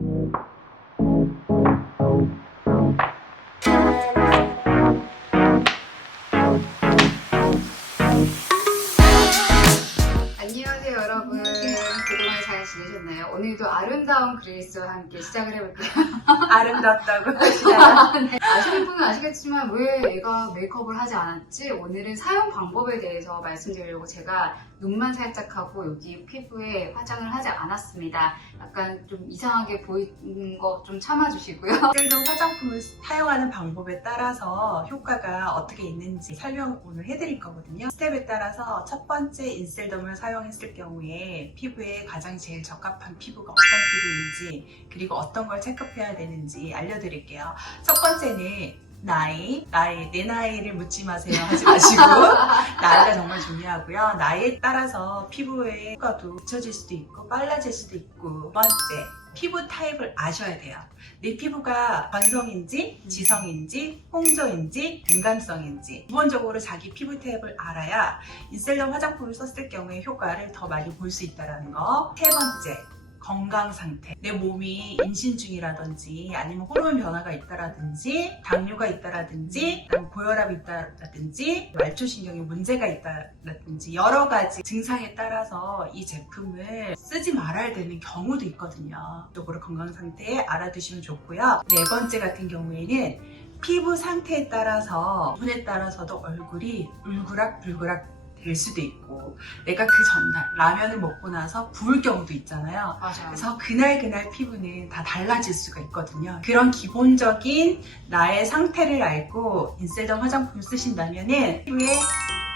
안녕하세요 여러분. 그동안 잘 지내셨나요? 오늘도 아름다운 그레이스와 함께 시작을 해볼게요. 아름답다고 하시나요? 네. 아시는 분은 아시겠지만 왜 얘가 메이크업을 하지 않았지? 오늘은 사용 방법에 대해서 말씀드리려고 제가 눈만 살짝 하고 여기 피부에 화장을 하지 않았습니다. 약간 좀 이상하게 보이는 거 좀 참아주시고요. 인셀덤 화장품을 사용하는 방법에 따라서 효과가 어떻게 있는지 설명을 오늘 해드릴 거거든요. 스텝에 따라서 첫 번째 인셀덤을 사용했을 경우에 피부에 가장 제일 적합한 피부가 어떤 피부인지, 그리고 어떤 걸 체크해야 되는지 알려드릴게요. 첫 번째는 내 나이를 묻지 마세요 하지 마시고 나이가 정말 중요하고요. 나이에 따라서 피부의 효과도 늦춰질 수도 있고 빨라질 수도 있고. 두 번째, 피부 타입을 아셔야 돼요. 내 피부가 건성인지 지성인지 홍조인지 민감성인지 기본적으로 자기 피부 타입을 알아야 인셀덤 화장품을 썼을 경우에 효과를 더 많이 볼 수 있다는 거. 세 번째, 건강 상태. 내 몸이 임신 중이라든지 아니면 호르몬 변화가 있다라든지 당뇨가 있다라든지 고혈압이 있다라든지 말초신경에 문제가 있다라든지 여러 가지 증상에 따라서 이 제품을 쓰지 말아야 되는 경우도 있거든요. 쪽으로 건강 상태 알아두시면 좋고요. 네 번째 같은 경우에는 피부 상태에 따라서 부분에 따라서도 얼굴이 울그락불그락 될 수도 있고, 내가 그 전날 라면을 먹고 나서 부을 경우도 있잖아요. 맞아요. 그래서 그날 피부는 다 달라질 수가 있거든요. 그런 기본적인 나의 상태를 알고 인셀덤 화장품을 쓰신다면 피부에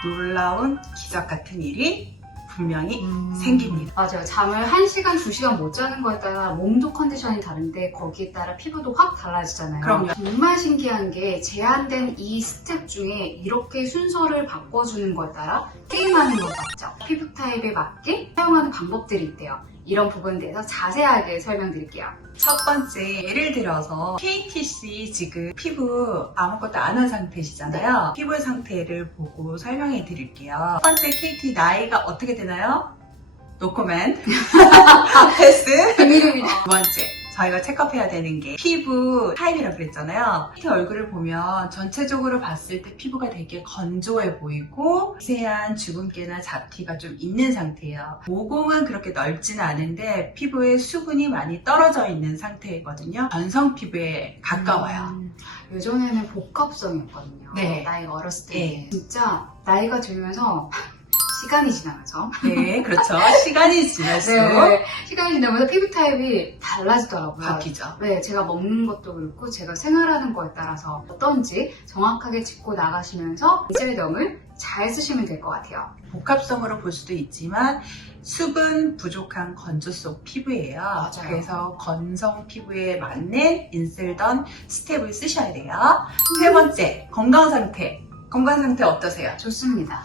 놀라운 기적 같은 일이 분명히 생깁니다. 맞아요. 잠을 1시간, 2시간 못 자는 거에 따라 몸도 컨디션이 다른데 거기에 따라 피부도 확 달라지잖아요. 그럼요. 정말 신기한 게 제한된 이 스텝 중에 이렇게 순서를 바꿔주는 거에 따라 게임하는 것 같죠? 피부 타입에 맞게 사용하는 방법들이 있대요. 이런 부분에 대해서 자세하게 설명드릴게요. 첫 번째, 예를 들어서 KT씨 지금 피부 아무것도 안 한 상태시잖아요. 피부 상태를 보고 설명해 드릴게요. 첫 번째 KT 나이가 어떻게 되나요? 노코멘트. 패스. 비밀입니다. 두 번째, 저희가 체크해야 되는 게 피부 타입이라고 그랬잖아요. KT 얼굴을 보면 전체적으로 봤을 때 피부가 되게 건조해 보이고 세세한 주근깨나 잡티가 좀 있는 상태예요. 모공은 그렇게 넓지는 않은데 피부에 수분이 많이 떨어져 있는 상태거든요. 전성 피부에 가까워요. 예전에는 복합성이었거든요. 네. 나이가 어렸을 때. 네. 진짜 나이가 들면서 시간이 지나면서 네, 그렇죠. 시간이 지날수록 네, 시간이 지나면서 피부 타입이 달라지더라고요. 바뀌죠. 네, 제가 먹는 것도 그렇고 제가 생활하는 거에 따라서 어떤지 정확하게 짚고 나가시면서 인셀덤을 잘 쓰시면 될 것 같아요. 복합성으로 볼 수도 있지만 수분 부족한 건조성 피부예요. 맞아요. 그래서 건성 피부에 맞는 인셀덤 스텝을 쓰셔야 돼요. 세 번째, 건강 상태. 건강 상태 어떠세요? 좋습니다.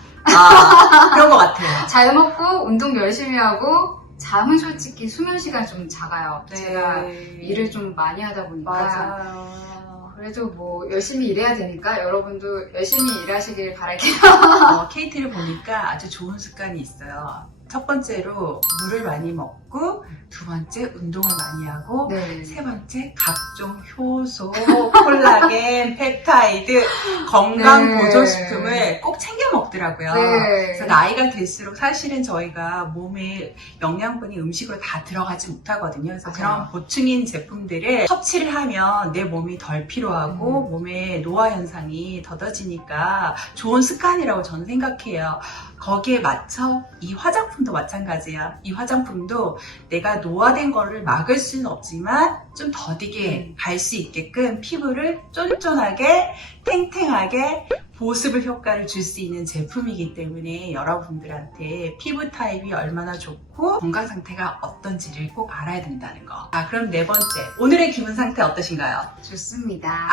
그런 것 같아요. 잘 먹고 운동 열심히 하고 잠은 솔직히 수면 시간이 좀 작아요. 제가 일을 좀 많이 하다 보니까 맞아요. 그래도 뭐 열심히 일해야 되니까 여러분도 열심히 일하시길 바랄게요. KT를 보니까 아주 좋은 습관이 있어요. 첫 번째로 물을 많이 먹고, 두 번째 운동을 많이 하고, 네. 세 번째 각종 효소, 콜라겐, 펩타이드, 건강 네. 보조식품을 꼭 챙겨 먹더라고요. 네. 그래서 나이가 들수록 사실은 저희가 몸에 영양분이 음식으로 다 들어가지 못하거든요. 그래서 맞아요. 그런 보충인 제품들을 섭취를 하면 내 몸이 덜 피로하고 몸의 노화 현상이 더뎌지니까 좋은 습관이라고 저는 생각해요. 거기에 맞춰 이 화장품도 마찬가지야. 이 화장품도 내가 노화된 거를 막을 수는 없지만 좀 더디게 갈 수 있게끔 피부를 쫀쫀하게 탱탱하게 보습을 효과를 줄 수 있는 제품이기 때문에 여러분들한테 피부 타입이 얼마나 좋고 건강 상태가 어떤지를 꼭 알아야 된다는 거. 그럼 네 번째, 오늘의 기분 상태 어떠신가요? 좋습니다.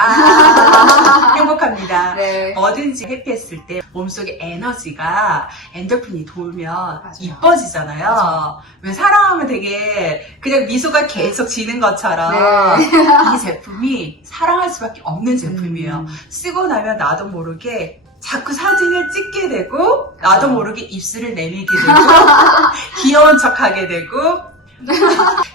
행복합니다. 네. 뭐든지 해피했을 때 몸속에 에너지가 엔돌핀이 돌면 맞아요. 이뻐지잖아요. 맞아요. 왜 사랑하면 되게 그냥 미소가 계속 지는 것처럼 네. 이 제품이 사랑할 수밖에 없는 제품이에요. 쓰고 나면 나도 모르게 자꾸 사진을 찍게 되고 나도 모르게 입술을 내밀게 되고 귀여운 척 하게 되고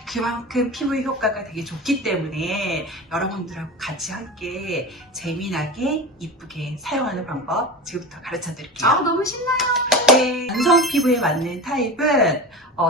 그만큼 피부의 효과가 되게 좋기 때문에 여러분들하고 같이 함께 재미나게 이쁘게 사용하는 방법 지금부터 가르쳐 드릴게요. 너무 신나요. 네, 남성 피부에 맞는 타입은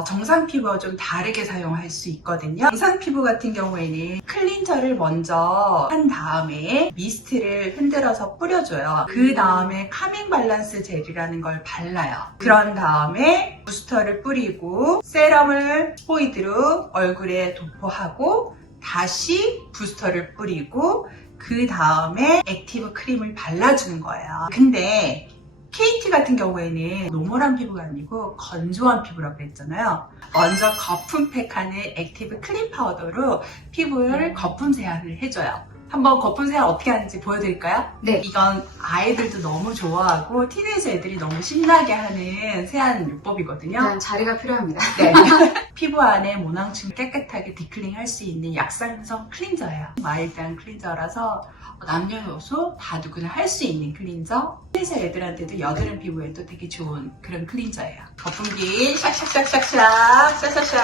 정상 피부와 좀 다르게 사용할 수 있거든요. 정상 피부 같은 경우에는 클렌저를 먼저 한 다음에 미스트를 흔들어서 뿌려줘요. 그 다음에 카밍 밸런스 젤이라는 걸 발라요. 그런 다음에 부스터를 뿌리고 세럼을 스포이드로 얼굴에 도포하고 다시 부스터를 뿌리고 그 다음에 액티브 크림을 발라주는 거예요. 근데 KT 같은 경우에는 노멀한 피부가 아니고 건조한 피부라고 그랬잖아요. 먼저 거품팩하는 액티브 클린 파우더로 피부를 거품 세안을 해줘요. 한번 거품 세안 어떻게 하는지 보여드릴까요? 네. 이건 아이들도 너무 좋아하고 티네이저 애들이 너무 신나게 하는 세안 요법이거든요. 일단 자리가 필요합니다. 네. 피부 안에 모낭층을 깨끗하게 디클링 할 수 있는 약산성 클린저예요. 마일드한 클린저라서 남녀노소 다 누구나 할 수 있는 클린저. 티네이저 애들한테도 여드름 피부에도 되게 좋은 그런 클린저예요. 거품기 샥샥샥샥샥 샥샥샥.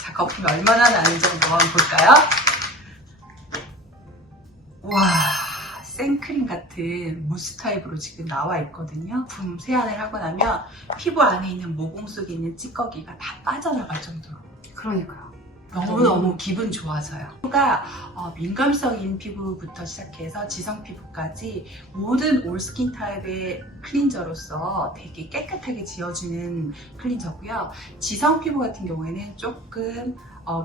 자, 거품이 얼마나 나는지 한번 볼까요? 와, 생크림 같은 무스 타입으로 지금 나와 있거든요. 거품 세안을 하고 나면 피부 안에 있는 모공 속에 있는 찌꺼기가 다 빠져나갈 정도로 그러니까요. 너무너무 기분 좋아서요. 피부가 민감성인 피부부터 시작해서 지성 피부까지 모든 올 스킨 타입의 클린저로서 되게 깨끗하게 지워주는 클린저고요. 지성 피부 같은 경우에는 조금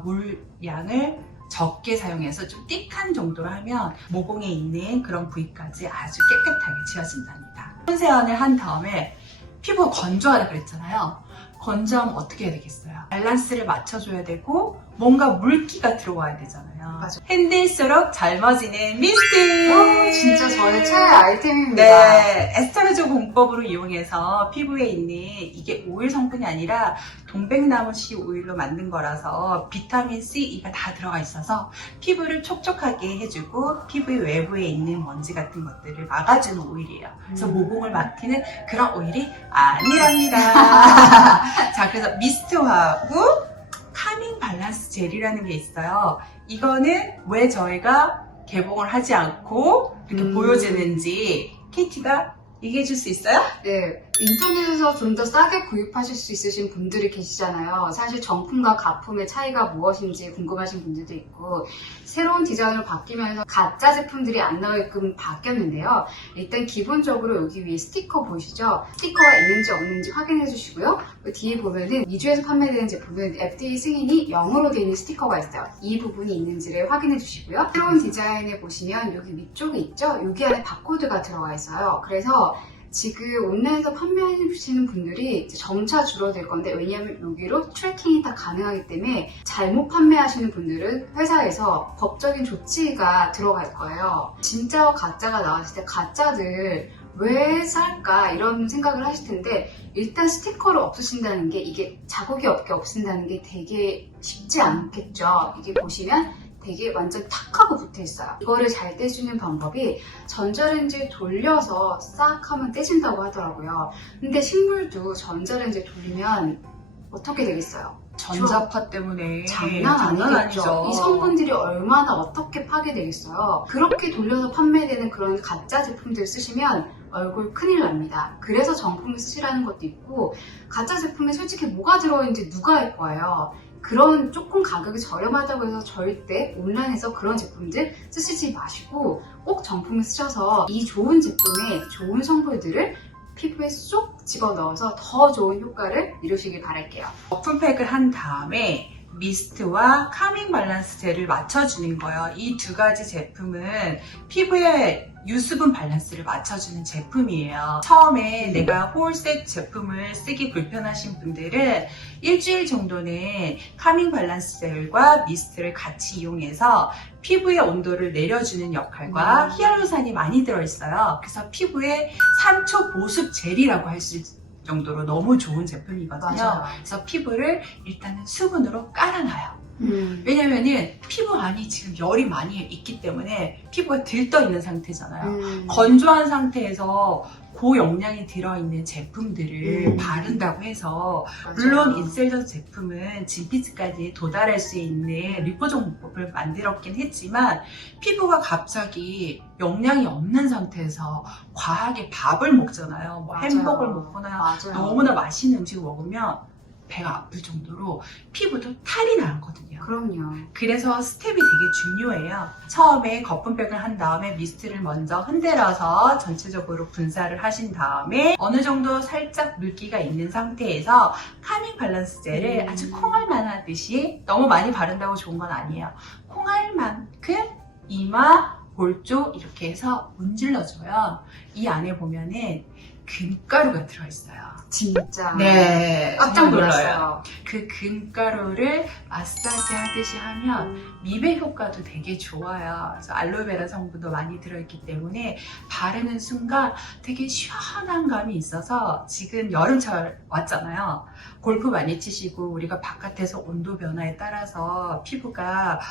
물량을 적게 사용해서 좀 띡한 정도로 하면 모공에 있는 그런 부위까지 아주 깨끗하게 지워진답니다. 손세안을 한 다음에 피부가 건조하다 그랬잖아요. 건조하면 어떻게 해야 되겠어요? 밸런스를 맞춰줘야 되고 뭔가 물기가 들어와야 되잖아요. 맞아. 핸들수록 젊어지는 미스트! 진짜 저의 최애 아이템입니다. 네, 에스터로즈 공법으로 이용해서 피부에 있는 이게 오일 성분이 아니라 동백나무 씨 오일로 만든 거라서 비타민 C, E가 다 들어가 있어서 피부를 촉촉하게 해주고 피부의 외부에 있는 먼지 같은 것들을 막아주는 오일이에요. 그래서 모공을 막히는 그런 오일이 아니랍니다. 자, 그래서 미스트하고 카밍 밸런스 젤이라는 게 있어요. 이거는 왜 저희가 개봉을 하지 않고 이렇게 보여지는지 KT가 얘기해 줄 수 있어요? 네, 인터넷에서 좀 더 싸게 구입하실 수 있으신 분들이 계시잖아요. 사실 정품과 가품의 차이가 무엇인지 궁금하신 분들도 있고 새로운 디자인으로 바뀌면서 가짜 제품들이 안 나오게끔 바뀌었는데요. 일단 기본적으로 여기 위에 스티커 보이시죠? 스티커가 있는지 없는지 확인해 주시고요. 뒤에 보면은 미주에서 판매되는 제품은 FDA 승인이 0으로 되어 있는 스티커가 있어요. 이 부분이 있는지를 확인해 주시고요. 새로운 디자인에 보시면 여기 위쪽에 있죠? 여기 안에 바코드가 들어가 있어요. 그래서 지금 온라인에서 판매하시는 분들이 점차 줄어들 건데 왜냐하면 여기로 트래킹이 다 가능하기 때문에 잘못 판매하시는 분들은 회사에서 법적인 조치가 들어갈 거예요. 진짜와 가짜가 나왔을 때 가짜들 왜 살까 이런 생각을 하실 텐데 일단 스티커를 없으신다는 게 이게 자국이 없게 없앤다는 게 되게 쉽지 않겠죠. 이게 보시면 되게 완전 탁 하고 붙어 있어요. 이거를 잘 떼주는 방법이 전자레인지에 돌려서 싹 하면 떼진다고 하더라고요. 근데 식물도 전자레인지에 돌리면 어떻게 되겠어요? 전자파 때문에 장난 아니겠죠. 이 성분들이 얼마나 어떻게 파괴되겠어요. 그렇게 돌려서 판매되는 그런 가짜 제품들 쓰시면 얼굴 큰일 납니다. 그래서 정품을 쓰시라는 것도 있고 가짜 제품에 솔직히 뭐가 들어있는지 누가 알 거예요. 그런 조금 가격이 저렴하다고 해서 절대 온라인에서 그런 제품들 쓰시지 마시고 꼭 정품을 쓰셔서 이 좋은 제품의 좋은 성분들을 피부에 쏙 집어넣어서 더 좋은 효과를 이루시길 바랄게요. 거품팩을 한 다음에 미스트와 카밍 밸런스 젤을 맞춰주는 거예요. 이 두 가지 제품은 피부에 유수분 밸런스를 맞춰주는 제품이에요. 처음에 내가 홀셋 제품을 쓰기 불편하신 분들은 일주일 정도는 카밍 밸런스 젤과 미스트를 같이 이용해서 피부의 온도를 내려주는 역할과 히알루론산이 많이 들어있어요. 그래서 피부에 3초 보습 젤이라고 할 수 있어요. 정도로 너무 좋은 제품이거든요. 맞아요. 그래서 피부를 일단은 수분으로 깔아놔요. 왜냐면은 피부 안이 지금 열이 많이 있기 때문에 피부가 들떠 있는 상태잖아요. 음. 건조한 상태에서 고용량이 들어있는 제품들을 음. 바른다고 해서 맞아요. 물론 인셀더 제품은 진피층까지 도달할 수 있는 리포종 방법을 만들었긴 했지만 피부가 갑자기 용량이 없는 상태에서 과하게 밥을 먹잖아요. 뭐 맞아요. 햄버거를 먹거나 맞아요. 너무나 맛있는 음식을 먹으면 배가 아플 정도로 피부도 탈이 나거든요. 그럼요. 그래서 스텝이 되게 중요해요. 처음에 거품백을 한 다음에 미스트를 먼저 흔들어서 전체적으로 분사를 하신 다음에 어느 정도 살짝 물기가 있는 상태에서 카밍 밸런스 젤을 아주 콩알만 하듯이 너무 많이 바른다고 좋은 건 아니에요. 콩알만큼 이마, 볼 쪽 이렇게 해서 문질러줘요. 이 안에 보면은 금가루가 들어있어요. 진짜. 네, 깜짝 정말 놀랐어요. 그 금가루를 마사지 하듯이 하면 미백 효과도 되게 좋아요. 그래서 알로에베라 성분도 많이 들어있기 때문에 바르는 순간 되게 시원한 감이 있어서 지금 여름철 왔잖아요. 골프 많이 치시고 우리가 바깥에서 온도 변화에 따라서 피부가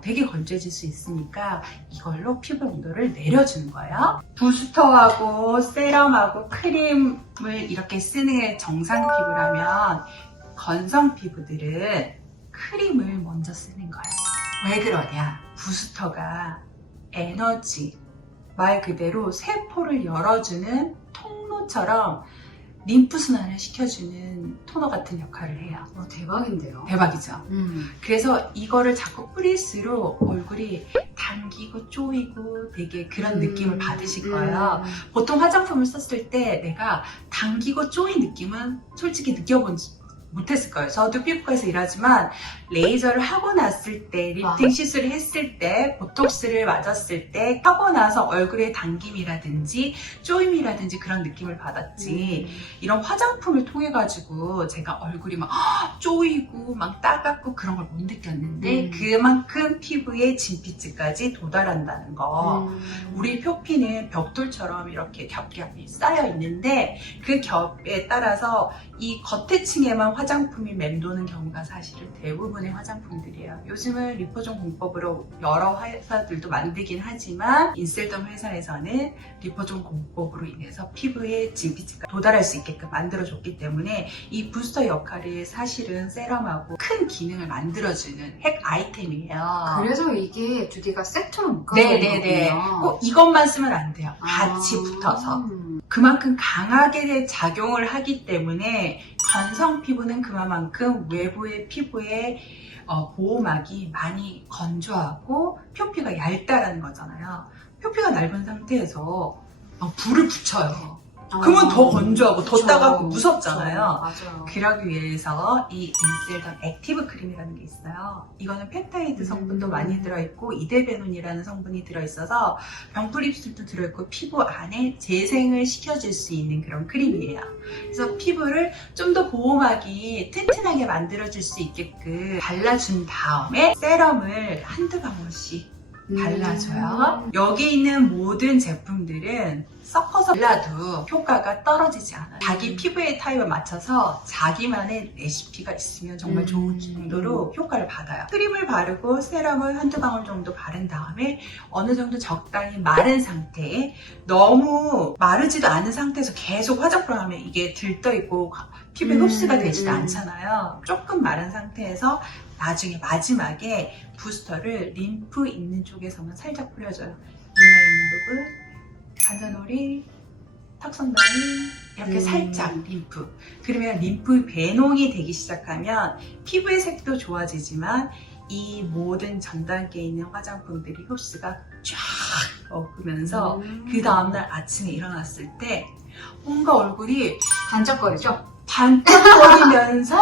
되게 건조해질 수 있으니까 이걸로 피부 온도를 내려주는 거예요. 부스터하고 세럼하고 크림을 이렇게 쓰는 게 정상 피부라면 건성 피부들은 크림을 먼저 쓰는 거예요. 왜 그러냐? 부스터가 에너지, 말 그대로 세포를 열어주는 통로처럼 림프순환을 시켜주는 토너 같은 역할을 해요. 대박인데요. 대박이죠? 그래서 이거를 자꾸 뿌릴수록 얼굴이 당기고 쪼이고 되게 그런 느낌을 받으실 거예요. 보통 화장품을 썼을 때 내가 당기고 쪼인 느낌은 솔직히 느껴보지 못했을 거예요. 저도 피부과에서 일하지만 레이저를 하고 났을 때, 리프팅 시술을 했을 때, 보톡스를 맞았을 때 하고 나서 얼굴에 당김이라든지 쪼임이라든지 그런 느낌을 받았지. 이런 화장품을 통해 가지고 제가 얼굴이 막 쪼이고 막 따갑고 그런 걸 못 느꼈는데 그만큼 피부에 진피층까지 도달한다는 거. 우리 표피는 벽돌처럼 이렇게 겹겹이 쌓여 있는데 그 겹에 따라서 이 겉에 층에만 화장품이 맴도는 경우가 사실은 대부분의 화장품들이에요. 요즘은 리포종 공법으로 여러 회사들도 만들긴 하지만 인셀덤 회사에서는 리포종 공법으로 인해서 피부에 진피층까지 도달할 수 있게끔 만들어줬기 때문에 이 부스터 역할이 사실은 세럼하고 큰 기능을 만들어주는 핵 아이템이에요. 그래서 이게 두 개가 세트로 묶어져 네네네. 있거든요. 꼭 이것만 쓰면 안 돼요. 같이 붙어서. 그만큼 강하게 작용을 하기 때문에 건성 피부는 그만큼 외부의 피부에 보호막이 많이 건조하고 표피가 얇다라는 거잖아요. 표피가 얇은 상태에서 불을 붙여요. 그러면 더 건조하고 더 따갑고 무섭잖아요. 맞아요. 그러기 위해서 이 인셀덤 액티브 크림이라는 게 있어요. 이거는 펩타이드 성분도 많이 들어있고 이데베논이라는 성분이 들어있어서 병풀 입술도 들어있고 피부 안에 재생을 시켜줄 수 있는 그런 크림이에요. 그래서 피부를 좀 더 보호막이 튼튼하게 만들어줄 수 있게끔 발라준 다음에 세럼을 한두 방울씩 발라줘요. 여기 있는 모든 제품들은 섞어서 발라도 효과가 떨어지지 않아요. 자기 피부의 타입에 맞춰서 자기만의 레시피가 있으면 정말 좋은 정도로 효과를 받아요. 크림을 바르고 세럼을 한두 방울 정도 바른 다음에 어느 정도 적당히 마른 상태에 너무 마르지도 않은 상태에서 계속 화장품을 하면 이게 들떠있고 피부에 흡수가 되지도 않잖아요. 조금 마른 상태에서 나중에 마지막에 부스터를 림프 있는 쪽에서만 살짝 뿌려줘요. 이마 있는 부분, 반사놀이, 턱선 라인 이렇게 살짝 림프. 그러면 림프 배농이 되기 시작하면 피부의 색도 좋아지지만 이 모든 전 단계에 있는 화장품들이 흡수가 쫙 먹으면서 그 다음날 아침에 일어났을 때 뭔가 얼굴이 반짝거리죠? 반짝거리면서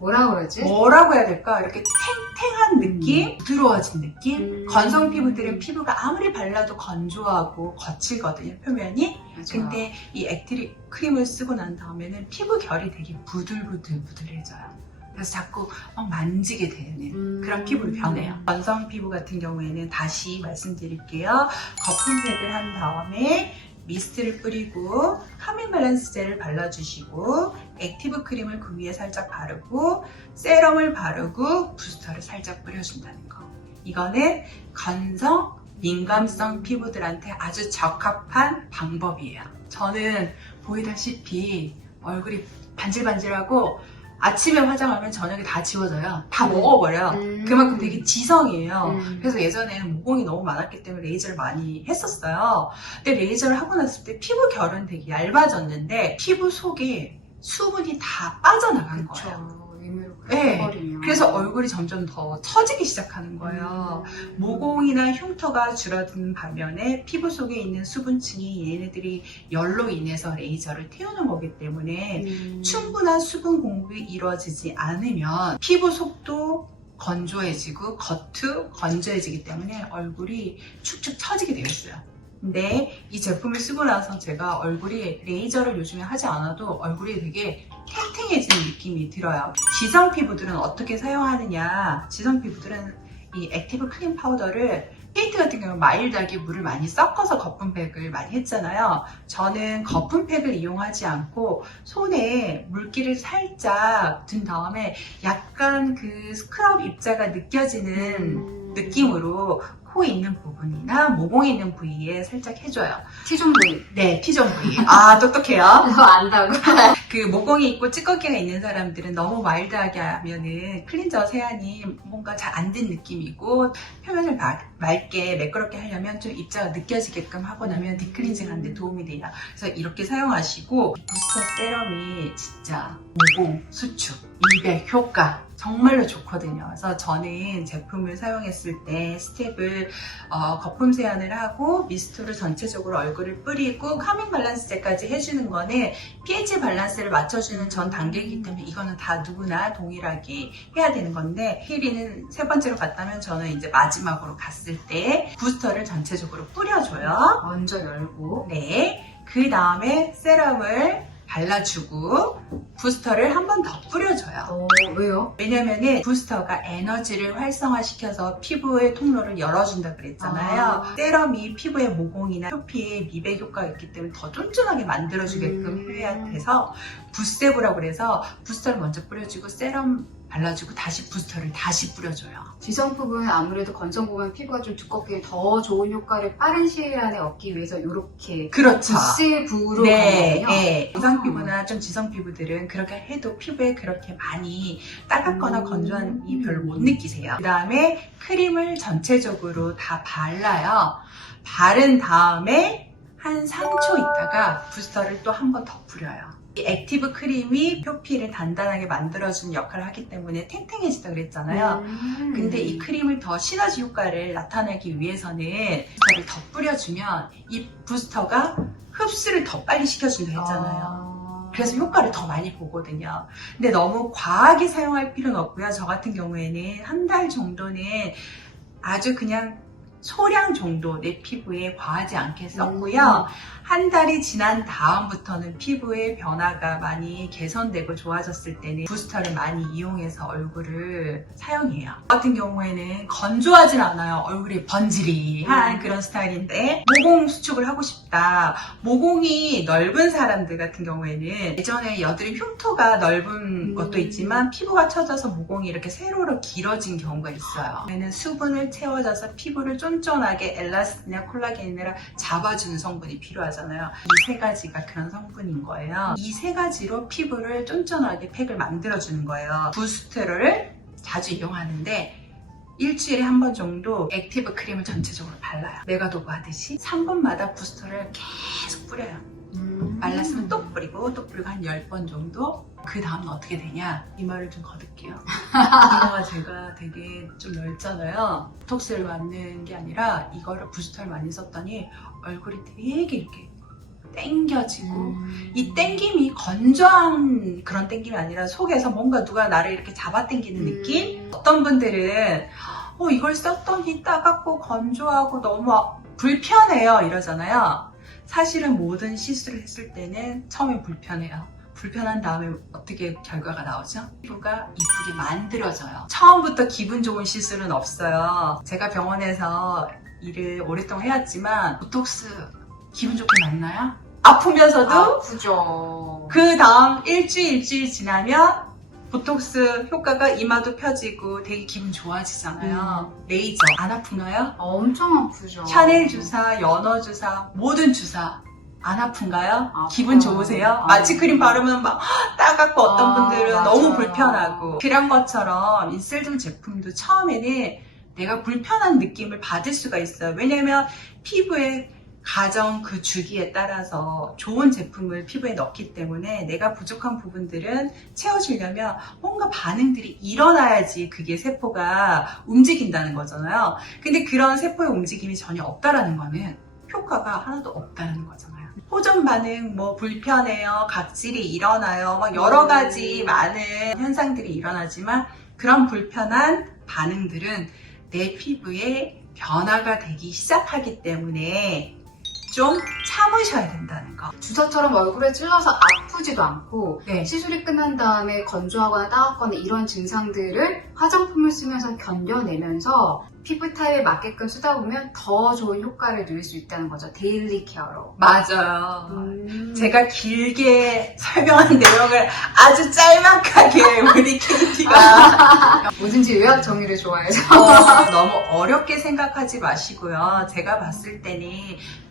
뭐라고 그러지? 뭐라고 해야 될까? 이렇게 탱탱한 느낌? 부드러워진 느낌? 건성 피부들은 피부가 아무리 발라도 건조하고 거칠거든요, 표면이. 맞아요. 근데 이 액티브 크림을 쓰고 난 다음에는 피부 결이 되게 부들부들해져요. 그래서 자꾸 막 만지게 되는 그런 피부로 변해요. 건성 피부 같은 경우에는 다시 말씀드릴게요. 거품팩을 한 다음에 미스트를 뿌리고 카밍 밸런스 젤을 발라주시고 액티브 크림을 그 위에 살짝 바르고 세럼을 바르고 부스터를 살짝 뿌려준다는 거. 이거는 건성, 민감성 피부들한테 아주 적합한 방법이에요. 저는 보이다시피 얼굴이 반질반질하고 아침에 화장하면 저녁에 다 지워져요. 다 먹어버려요. 그만큼 되게 지성이에요. 그래서 예전에는 모공이 너무 많았기 때문에 레이저를 많이 했었어요. 근데 레이저를 하고 났을 때 피부 결은 되게 얇아졌는데 피부 속에 수분이 다 빠져나간 거예요. 의외로 네. 그래버리면. 그래서 얼굴이 점점 더 처지기 시작하는 거예요. 모공이나 흉터가 줄어드는 반면에 피부 속에 있는 수분층이 얘네들이 열로 인해서 레이저를 태우는 거기 때문에 충분한 수분 공급이 이루어지지 않으면 피부 속도 건조해지고 겉도 건조해지기 때문에 얼굴이 축축 처지게 되어 있어요. 근데 이 제품을 쓰고 나서 제가 얼굴이 레이저를 요즘에 하지 않아도 얼굴이 되게 탱탱해지는 느낌이 들어요. 지성 피부들은 어떻게 사용하느냐. 지성 피부들은 이 액티브 크림 파우더를 케이트 같은 경우는 마일드하게 물을 많이 섞어서 거품팩을 많이 했잖아요. 저는 거품팩을 이용하지 않고 손에 물기를 살짝 둔 다음에 약간 그 스크럽 입자가 느껴지는 느낌으로 코 있는 부분이나 모공에 있는 부위에 살짝 해줘요. T존 부위. 네, T존 부위. 아, 똑똑해요. 안다고? 그 모공이 있고 찌꺼기가 있는 사람들은 너무 마일드하게 하면은 클렌저 세안이 뭔가 잘 안 된 느낌이고 표면을 맑게 매끄럽게 하려면 좀 입자가 느껴지게끔 하고 나면 딥클렌징 하는 데 도움이 돼요. 그래서 이렇게 사용하시고 부스터 세럼이 진짜 모공, 수축, 미백 효과 정말로 좋거든요. 그래서 저는 제품을 사용했을 때 스텝을 거품 세안을 하고 미스트를 전체적으로 얼굴을 뿌리고 카밍 밸런스제까지 해주는 거는 pH 밸런스를 맞춰주는 전 단계이기 때문에 이거는 다 누구나 동일하게 해야 되는 건데 힐이는 세 번째로 갔다면 저는 이제 마지막으로 갔을 때 부스터를 전체적으로 뿌려줘요. 먼저 열고. 네. 그 다음에 세럼을 발라주고 부스터를 한 번 더 뿌려줘요. 왜요? 왜냐면은 부스터가 에너지를 활성화시켜서 피부의 통로를 열어준다 그랬잖아요. 세럼이 피부의 모공이나 표피에 미백 효과가 있기 때문에 더 쫀쫀하게 만들어주게끔 해야 돼서 부세브라고 그래서 부스터를 먼저 뿌려주고 세럼 발라주고 다시 부스터를 다시 뿌려줘요. 지성 부분은 아무래도 건성 부분 피부가 좀 두껍게 더 좋은 효과를 빠른 시일 안에 얻기 위해서 이렇게 그렇죠. 부세브로 네, 가거든요. 네. 지성 피부나 좀 지성 피부들은 그렇게 해도 피부에 그렇게 많이 따갑거나 건조함이 별로 못 느끼세요. 그 다음에 크림을 전체적으로 다 발라요. 바른 다음에 한 3초 있다가 부스터를 또 한 번 더 뿌려요. 이 액티브 크림이 표피를 단단하게 만들어주는 역할을 하기 때문에 탱탱해지다 그랬잖아요. 근데 이 크림을 더 시너지 효과를 나타내기 위해서는 부스터를 더 뿌려주면 이 부스터가 흡수를 더 빨리 시켜준다 했잖아요. 그래서 효과를 더 많이 보거든요. 근데 너무 과하게 사용할 필요는 없고요. 저 같은 경우에는 한 달 정도는 아주 그냥 소량 정도 내 피부에 과하지 않게 썼고요. 한 달이 지난 다음부터는 피부의 변화가 많이 개선되고 좋아졌을 때는 부스터를 많이 이용해서 얼굴을 사용해요. 저 같은 경우에는 건조하진 않아요. 얼굴이 번지리한 그런 스타일인데 모공 수축을 하고 싶다. 모공이 넓은 사람들 같은 경우에는 예전에 여드름 흉터가 넓은 것도 있지만 피부가 처져서 모공이 이렇게 세로로 길어진 경우가 있어요. 얘는 수분을 채워줘서 피부를 쫀쫀하게 엘라스틴이나 콜라겐이나 잡아주는 성분이 필요하잖아요. 이 세 가지가 그런 성분인 거예요. 이 세 가지로 피부를 쫀쫀하게 팩을 만들어주는 거예요. 부스터를 자주 이용하는데 일주일에 한 번 정도 액티브 크림을 전체적으로 발라요. 메가도브 하듯이 3분마다 부스터를 계속 뿌려요. 말랐으면 또 뿌리고 한 10번 정도. 그 다음은 어떻게 되냐? 이마를 좀 거둘게요. 이마가 제가 되게 좀 넓잖아요. 보톡스를 맞는 게 아니라 이거를 부스터를 많이 썼더니 얼굴이 되게 이렇게 땡겨지고 이 땡김이 건조한 그런 땡김이 아니라 속에서 뭔가 누가 나를 이렇게 잡아 당기는 느낌? 어떤 분들은 이걸 썼더니 따갑고 건조하고 너무 불편해요 이러잖아요. 사실은 모든 시술을 했을 때는 처음에 불편해요. 불편한 다음에 어떻게 결과가 나오죠? 피부가 이쁘게 만들어져요. 처음부터 기분 좋은 시술은 없어요. 제가 병원에서 일을 오랫동안 해왔지만 보톡스 기분 좋게 맞나요? 아프면서도 아프죠. 그 다음 일주일 지나면 보톡스 효과가 이마도 펴지고 되게 기분 좋아지잖아요. 레이저 안 아픈가요? 엄청 아프죠. 샤넬 주사, 연어 주사, 모든 주사 안 아픈가요? 아파요. 기분 좋으세요? 마취크림 바르면 막 따갑고 어떤 분들은 맞아요. 너무 불편하고 그런 것처럼 인셀돔 제품도 처음에는 내가 불편한 느낌을 받을 수가 있어요. 왜냐면 피부의 가정 그 주기에 따라서 좋은 제품을 피부에 넣기 때문에 내가 부족한 부분들은 채워주려면 뭔가 반응들이 일어나야지 그게 세포가 움직인다는 거잖아요. 근데 그런 세포의 움직임이 전혀 없다라는 거는 효과가 하나도 없다는 거잖아요. 호전 반응, 뭐 불편해요, 각질이 일어나요, 막 여러 가지 많은 현상들이 일어나지만 그런 불편한 반응들은 내 피부에 변화가 되기 시작하기 때문에 좀 참으셔야 된다는 거. 주사처럼 얼굴에 찔러서 아프지도 않고 네. 시술이 끝난 다음에 건조하거나 따갑거나 이런 증상들을 화장품을 쓰면서 견뎌내면서 피부 타입에 맞게끔 쓰다 보면 더 좋은 효과를 누릴 수 있다는 거죠. 데일리 케어로. 맞아요. 제가 길게 설명한 내용을 아주 짤막하게 우리 KT가 뭐든지 요약 정리를 좋아해서. 너무 어렵게 생각하지 마시고요. 제가 봤을 때는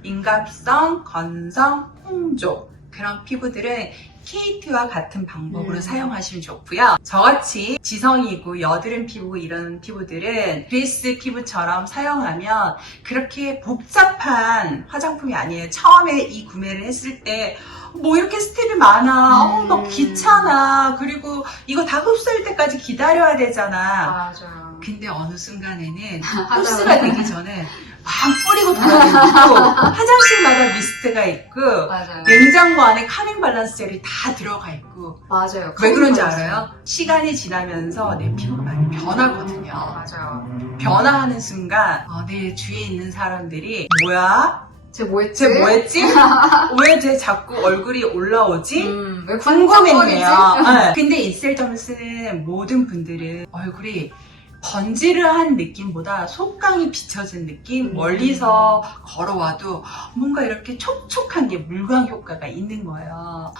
민감성, 건성, 홍조 그런 피부들은 KT와 같은 방법으로 사용하시면 좋고요. 저같이 지성이고 여드름 피부 이런 피부들은 그리스 피부처럼 사용하면 그렇게 복잡한 화장품이 아니에요. 처음에 이 구매를 했을 때 뭐 이렇게 스텝이 많아, 막 귀찮아, 그리고 이거 다 흡수할 때까지 기다려야 되잖아. 맞아요. 근데 어느 순간에는 흡수가 되기 전에 막 뿌리고 돌아다니고 화장실마다 미스트가 있고 맞아요. 냉장고 안에 카밍 밸런스 젤이 다 들어가 있고 맞아요. 왜 그런지 알아요? 시간이 지나면서 내 피부가 많이 변하거든요. 맞아요. 변화하는 순간 내 주위에 있는 사람들이 뭐야? 쟤 뭐했지? 쟤 뭐했지? 왜 쟤 자꾸 얼굴이 올라오지? 왜 궁금했네요. 반짝거리지? 네. 근데 인셀점을 쓰는 모든 분들은 얼굴이 번지르한 느낌보다 속광이 비춰진 느낌, 멀리서 걸어와도 뭔가 이렇게 촉촉한 게 물광 효과가 있는 거예요.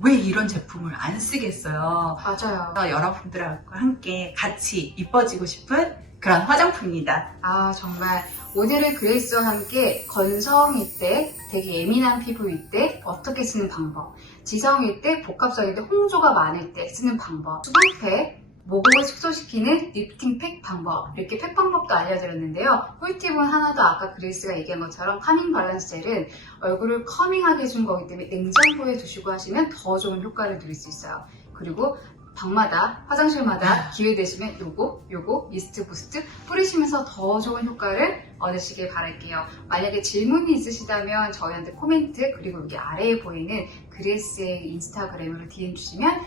왜 이런 제품을 안 쓰겠어요? 맞아요. 여러분들과 함께 같이 이뻐지고 싶은 그런 화장품입니다. 아, 정말 오늘은 그레이스와 함께 건성일 때, 되게 예민한 피부일 때 어떻게 쓰는 방법, 지성일 때, 복합성일 때, 홍조가 많을 때 쓰는 방법, 수분팩, 모공을 축소시키는 리프팅팩 방법, 이렇게 팩 방법도 알려드렸는데요. 꿀팁은 하나 더, 아까 그레이스가 얘기한 것처럼 카밍 밸런스 젤은 얼굴을 커밍하게 해준 거기 때문에 냉장고에 두시고 하시면 더 좋은 효과를 누릴 수 있어요. 그리고 방마다, 화장실마다 기회 되시면 요거 미스트 부스트 뿌리시면서 더 좋은 효과를 얻으시길 바랄게요. 만약에 질문이 있으시다면 저희한테 코멘트, 그리고 여기 아래에 보이는 그레이스의 인스타그램으로 DM 주시면